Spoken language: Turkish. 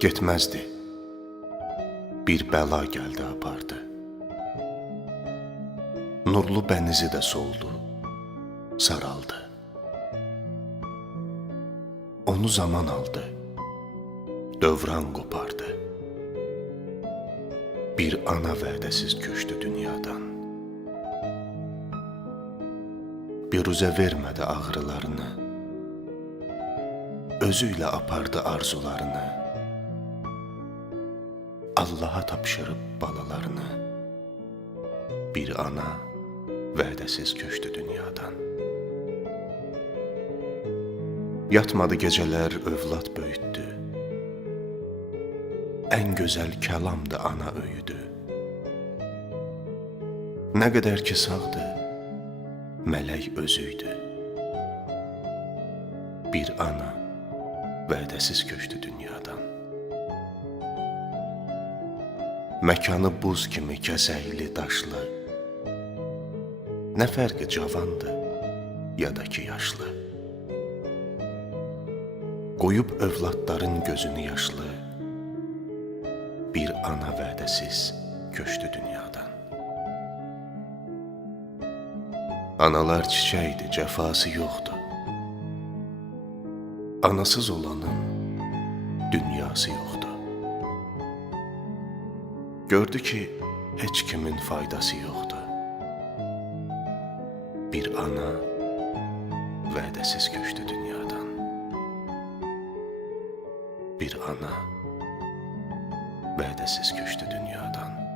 Getməzdi. Bir bəla gəldi apardı. Nurlu bənizi də soldu, saraldı. Onu zaman aldı, dövran qopardı. Bir ana vədəsiz köçdü dünyadan. Biruzə vermədi ağrılarını. Özü ilə apardı arzularını. Allaha tapşırıb balalarını. Bir ana vədəsiz köçdü dünyadan. Yatmadı gecələr övlad böyütdü. Ən gözəl kəlamdı ana öyüdü. Nə qədər ki sağdı, mələk özüydü. Bir ana vədəsiz köçdü dünyadan. Məkanı buz kimi kəsəkli, daşlı. Nə fərqi cavandı ya da ki yaşlı. Qoyub övladların gözünü yaşlı. Bir ana vədəsiz köçdü dünyadan. Analar çiçəkdir, cəfası yoxdur. Anasız olanın dünyası yoxdur. Gördü ki, heç kimin faydası yoxdur. Bir ana vədəsiz köçdü dünyadan. Bir ana vədəsiz köçdü dünyadan.